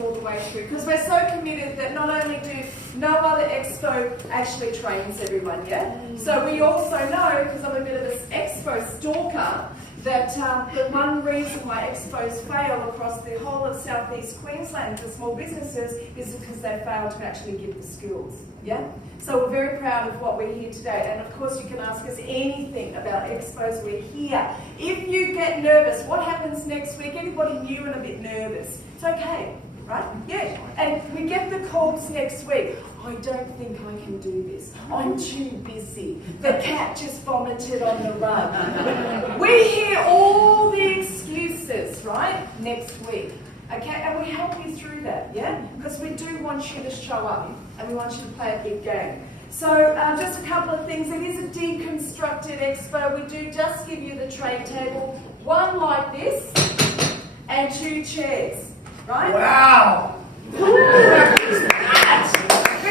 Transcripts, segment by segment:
all the way through, because we're so committed that not only do no other expo actually trains everyone yet, so we also know, because I'm a bit of an expo stalker, that the one reason why expos fail across the whole of southeast Queensland for small businesses is because they fail to actually give the skills. Yeah? So we're very proud of what we're here today, and of course you can ask us anything about expos, we're here. If you get nervous, what happens next week? Anybody new and a bit nervous? It's okay, right? Yeah, and we get the calls next week. I don't think I can do this. I'm too busy. The cat just vomited on the rug. We hear all the excuses, right, next week. Okay, and we help you through that, yeah? Because we do want you to show up and we want you to play a big game. So just a couple of things. It is a deconstructed expo. We do just give you the tray table, one like this and 2 chairs, right? Wow! We've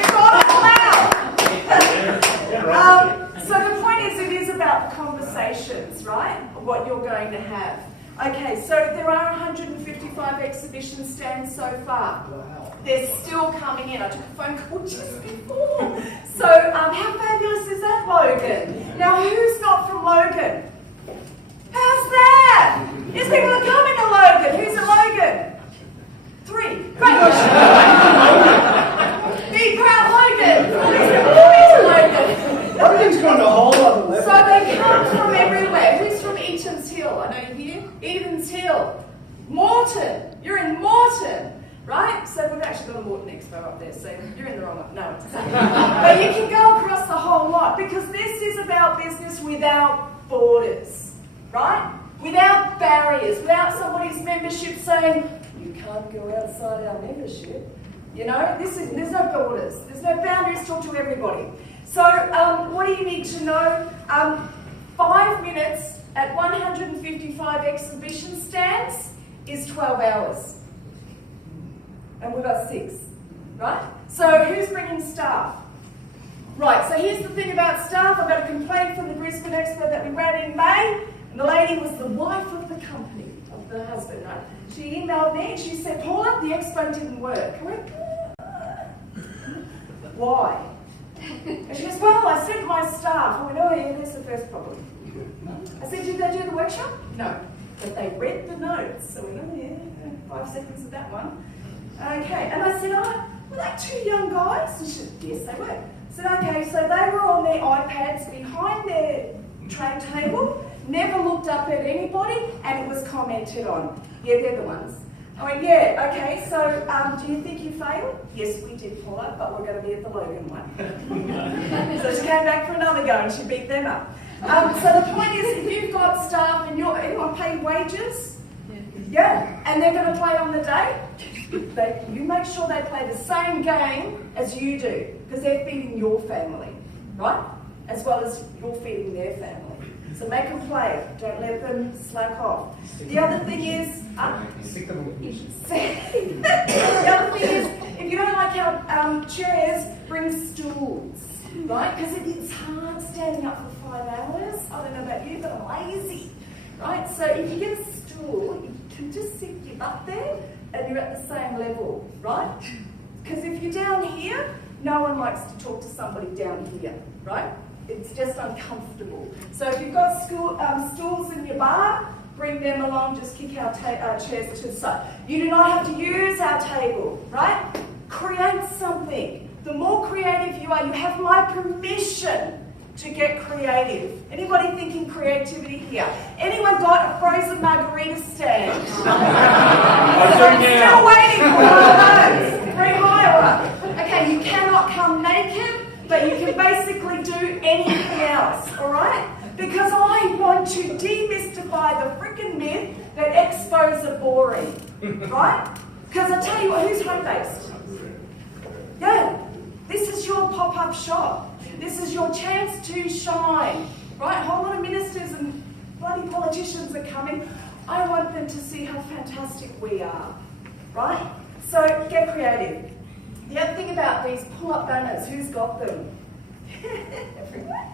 got it all out. So the point is, it is about the conversations, right? What you're going to have. Okay, so there are 155 exhibition stands so far. Wow. They're still coming in. I took a phone call just before. So how fabulous is that, Logan? Now, who's not from Logan? How's that? Yes, people are coming to Logan. Who's at Logan? 3. Great. Be proud, Logan. All these people are to Logan. Everything's gone a whole other level. So they come from everywhere. Who's from Eaton's Hill? I know you're here. Eaton's Hill. Morton. You're in Morton, right? So we've actually got a Morton Expo up there, so you're in the wrong one. No, it's okay. But you can go across the whole lot, because this is about business without borders, right? Without barriers, without somebody's membership saying, you can't go outside our membership. You know, there's no borders, there's no boundaries, talk to everybody. So what do you need to know? 5 minutes at 155 exhibition stands is 12 hours. And we've got 6, right? So who's bringing staff? Right, so here's the thing about staff. I got a complaint from the Brisbane Expo that we ran in May, and the lady was the wife of the company, of the husband, right? She emailed me and she said, Paula, the expo didn't work. I went, why? And she goes, well, I sent my staff. I went, oh yeah, there's the first problem. I said, did they do the workshop? No. But they read the notes. So we went, oh yeah, 5 seconds of that one. Okay, and I said, oh, were they 2 young guys? And she said, yes, they were. I said, okay, so they were on their iPads behind their tray table, never looked up at anybody, and it was commented on. Yeah, they're the ones. I went, yeah, okay, so do you think you failed? Yes, we did, Paula, but we're going to be at the Logan one. So she came back for another go and she beat them up. So the point is, if you've got staff and anyone paid wages, yeah, and they're going to play on the day, you make sure they play the same game as you do, because they're feeding your family, right? As well as you're feeding their family. So make them play, don't let them slack off. The other thing is, if you don't like our chairs, bring stools, right? Because it's hard standing up for 5 hours. I don't know about you, but I'm lazy, right? So if you get a stool, you can just sit your butt there and you're at the same level, right? Because if you're down here, no one likes to talk to somebody down here, right? It's just uncomfortable. So if you've got stools in your bar, bring them along, just kick our chairs to the side. You do not have to use our table, right? Create something. The more creative you are, you have my permission to get creative. Anybody thinking creativity here? Anyone got a frozen margarita stand? I'm still waiting for one of those. Very high order. Okay, you cannot come naked, but you can basically do anything else, all right? Because I want to demystify the freaking myth that expos are boring, right? Because I tell you what, who's home-based? Yeah, this is your pop-up shop. This is your chance to shine, right? A whole lot of ministers and bloody politicians are coming. I want them to see how fantastic we are, right? So get creative. The other thing about these pull-up banners, who's got them? Everyone.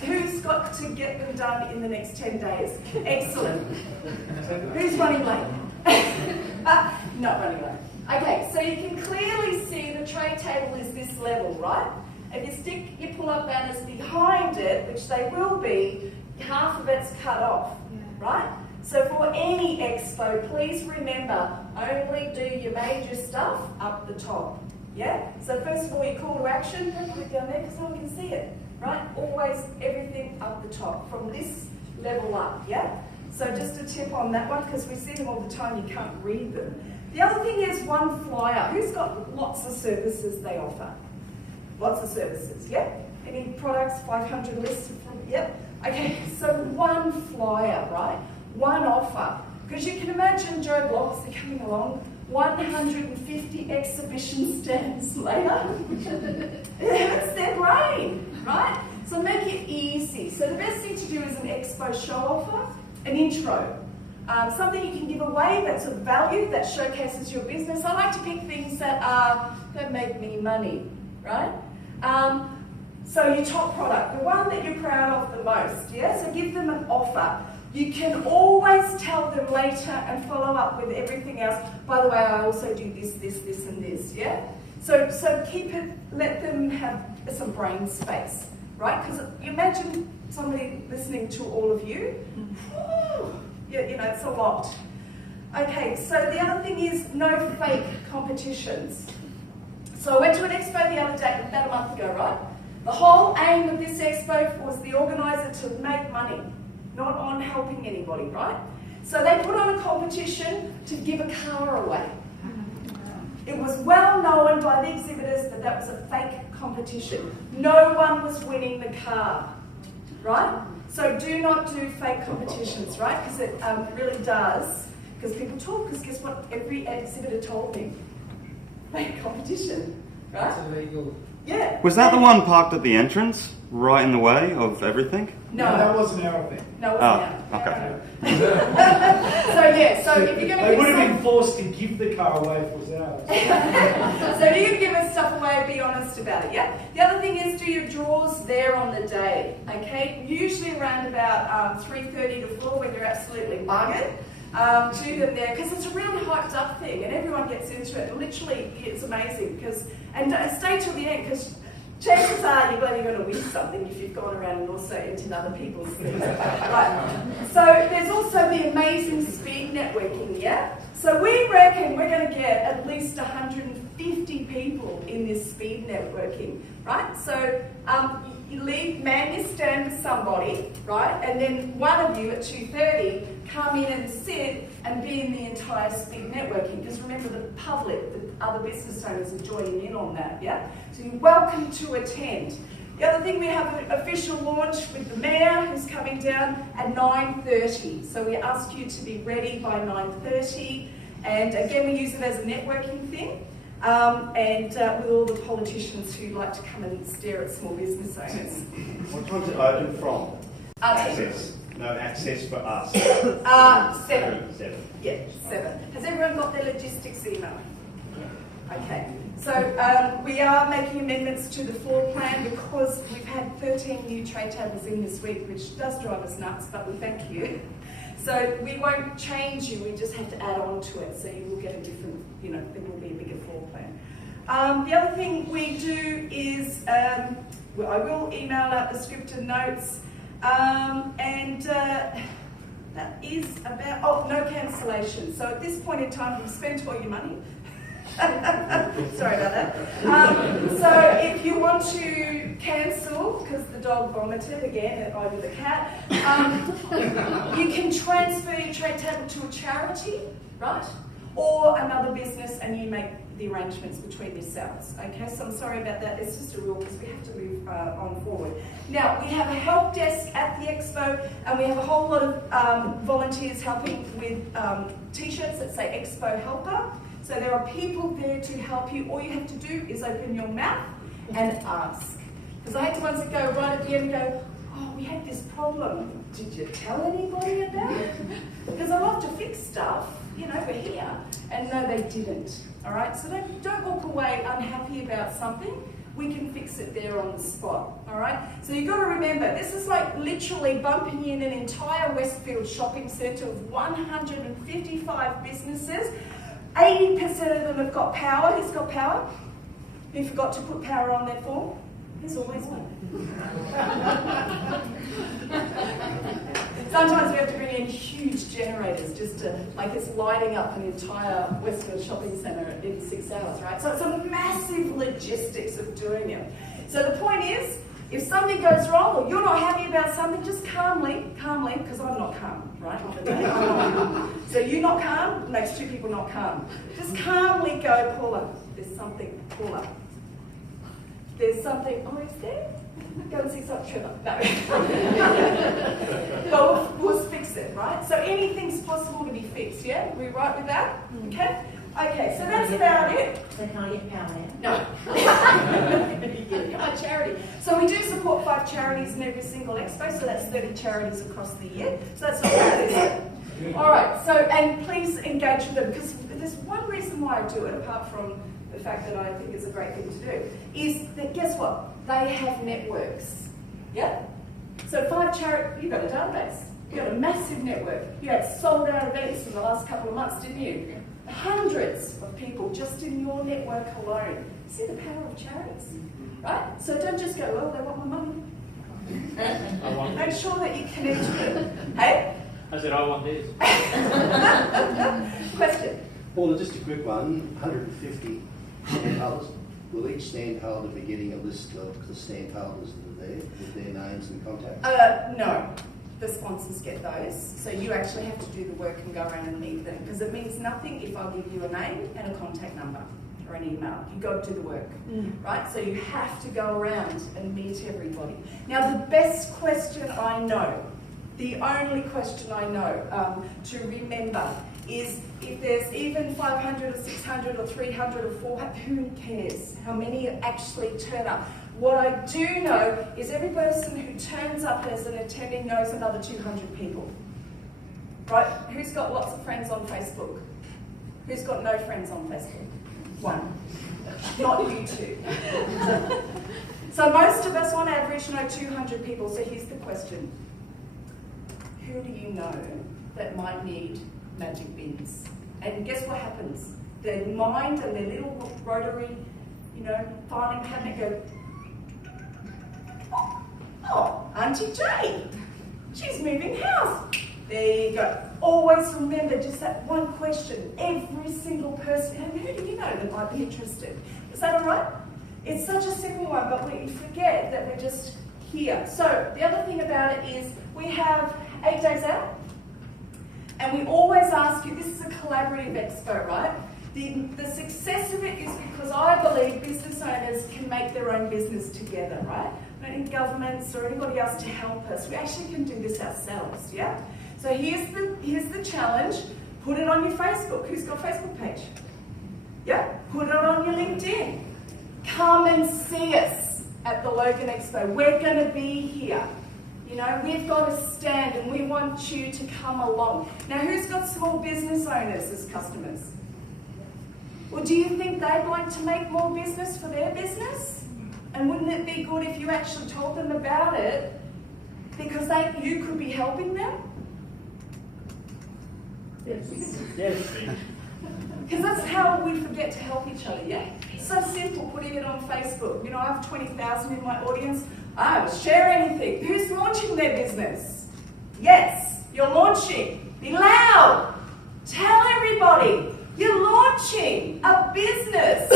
Who's got to get them done in the next 10 days? Excellent. Who's running late? Not running late. Okay, so you can clearly see the tray table is this level, right? If you stick your pull-up banners behind it, which they will be, half of it's cut off, right? So for any expo, please remember, only do your major stuff up the top, yeah? So first of all, your call to action, don't put it down there because no one can see it, right? Always everything up the top, from this level up, yeah? So just a tip on that one, because we see them all the time, you can't read them. The other thing is one flyer. Who's got lots of services they offer? Lots of services, yeah? Any products, 500 lists from, yep. Okay, so one flyer, right? One offer. Because you can imagine Joe Bloggs are coming along, 150 exhibition stands later. It's their brain, right? So make it easy. So the best thing to do is an expo show offer, an intro. Something you can give away that's of value, that showcases your business. I like to pick things that make me money, right? So your top product, the one that you're proud of the most, yeah? So give them an offer. You can always tell them later and follow up with everything else. By the way, I also do this, and this, yeah? So keep it, let them have some brain space, right? Because imagine somebody listening to all of you. Yeah, you know, it's a lot. Okay, so the other thing is no fake competitions. So I went to an expo the other day, about a month ago, right? The whole aim of this expo was the organiser to make money, not on helping anybody, right? So they put on a competition to give a car away. It was well known by the exhibitors that that was a fake competition. No one was winning the car, right? So do not do fake competitions, right? Because it really does. Because people talk, because guess what every exhibitor told me? Fake competition, right? It's illegal. Yeah. Was that the one parked at the entrance, right in the way of everything? No. That wasn't our thing. No, it wasn't out. Okay. So yeah, so if you're going to They would have been forced to give the car away if it was ours. So if you're giving stuff away, be honest about it, yeah? The other thing is do your draws there on the day, okay? Usually around about 3:30 to 4 when you're absolutely buggered. Do them there, because it's a really hyped up thing and everyone gets into it. Literally, it's amazing, because, and stay till the end, because chances are you're going to win something if you've gone around and also entered other people's things. Right. So there's also the amazing speed networking, yeah? So we reckon we're going to get at least 150 people in this speed networking, right? So you man your stand with somebody, right? And then one of you at 2:30 come in and sit and be in the entire speed networking. Because remember, the public, the other business owners are joining in on that, yeah? So you're welcome to attend. The other thing, we have an official launch with the mayor who's coming down at 9:30. So we ask you to be ready by 9:30. And again, we use it as a networking thing. And with all the politicians who like to come and stare at small business owners. What time's it open from? Access. No access for us. 7. 7. Yeah, 7. Has everyone got their logistics email? Okay. So we are making amendments to the floor plan because we've had 13 new tray tables in this week, which does drive us nuts, but we thank you. So we won't change you, we just have to add on to it, so you will get a different, you know, it will be a bigger floor plan. The other thing we do is, I will email out the scripted notes, and that is about, no cancellation. So at this point in time, you've spent all your money. Sorry about that. So if you want to cancel, because the dog vomited again over the cat, you can transfer your tray table to a charity, right? Or another business, and you make the arrangements between yourselves. Okay, so I'm sorry about that. It's just a rule because we have to move on forward. Now, we have a help desk at the expo, and we have a whole lot of volunteers helping with t-shirts that say Expo Helper. So there are people there to help you. All you have to do is open your mouth and ask. Because I had the ones that go right at the end and go, oh, we had this problem. Did you tell anybody about it? Because I love to fix stuff, you know, we're here. And no, they didn't. All right, so don't walk away unhappy about something. We can fix it there on the spot, all right? So you've got to remember, this is like literally bumping in an entire Westfield shopping centre of 155 businesses, 80% of them have got power. Who's got power? Who forgot to put power on their form? There's always one. Sometimes we have to bring in huge generators just to, like it's lighting up an entire Westfield shopping centre in 6 hours, right? So it's a massive logistics of doing it. So the point is, if something goes wrong or you're not happy about something, just calmly, because I'm not calm, right? So you not calm makes two people not calm. Just calmly go, Paula, there's something, Paula. There's something, oh, is there? Go and see some Trevor. No. But we'll fix it, right? So anything's possible to be fixed, yeah? We right with that? Okay? Okay, so that's about it. So can I get power now? No. Our charity. So we do support 5 charities in every single expo, so that's 30 charities across the year. So that's not bad, is it? All right, so, and please engage with them, because there's one reason why I do it, apart from the fact that I think it's a great thing to do, is that guess what? They have networks. Yeah? So 5 charities, you've got a database. You've got a massive network. You had sold out events in the last couple of months, didn't you? Hundreds of people just in your network alone. See the power of charities? Right? So don't just go, well, they want my money. Make sure that you connect with them. Hey? I said, I want this. Question? Paula, just a quick one. 150 stand holders. Will each stand holder be getting a list of the stand holders that are there with their names and contacts? No. The sponsors get those. So you actually have to do the work and go around and meet them. Because it means nothing if I'll give you a name and a contact number or an email. You've got to do the work, right? So you have to go around and meet everybody. Now, the best question I know, the only question I know to remember is if there's even 500 or 600 or 300 or 400, who cares how many actually turn up? What I do know is every person who turns up as an attending knows another 200 people. Right? Who's got lots of friends on Facebook? Who's got no friends on Facebook? One. Not you two. So most of us on average know 200 people. So here's the question. Who do you know that might need magic bins? And guess what happens? Their mind and their little rotary, filing cabinet go, oh, Auntie Jay, she's moving house. There you go. Always remember just that one question. Every single person, and who do you know that might be interested? Is that all right? It's such a simple one, but we forget that we're just here. So the other thing about it is we have 8 days out, and we always ask you, this is a collaborative expo, right? The success of it is because I believe business owners can make their own business together, right? We don't need governments or anybody else to help us. We actually can do this ourselves, yeah? So here's the challenge. Put it on your Facebook. Who's got a Facebook page? Yeah? Put it on your LinkedIn. Come and see us at the Logan Expo. We're going to be here. We've got a stand and we want you to come along. Now, who's got small business owners as customers? Well, do you think they'd like to make more business for their business? And wouldn't it be good if you actually told them about it because you could be helping them? Yes. Because that's how we forget to help each other, yeah? So simple, putting it on Facebook. I have 20,000 in my audience. Share anything. Who's launching their business? Yes, you're launching. Be loud. Tell everybody you're launching a business,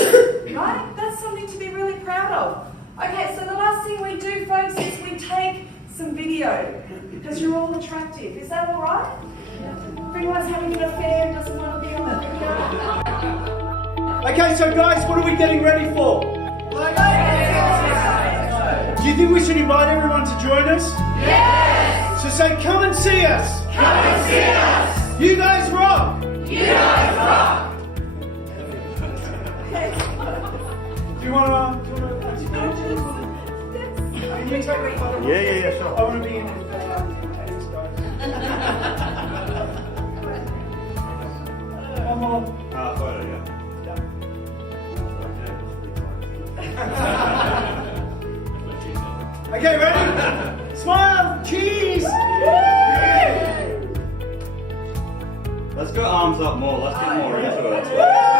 right? That's something to be really proud of. Okay, so the last thing we do, folks, is we take some video because you're all attractive. Is that all right? If anyone's having an affair and doesn't want to be on the video. Okay, so guys, what are we getting ready for? Do you think we should invite everyone to join us? Yes! So say, come and see us! Come and see us! You guys rock! You guys rock! Do you want to can you take a photo? Yeah, sure. I want to be in it. Thanks, guys. One more. Photo, yeah. Okay, ready? Smile! Cheese! Let's go arms up more. Let's get more into it.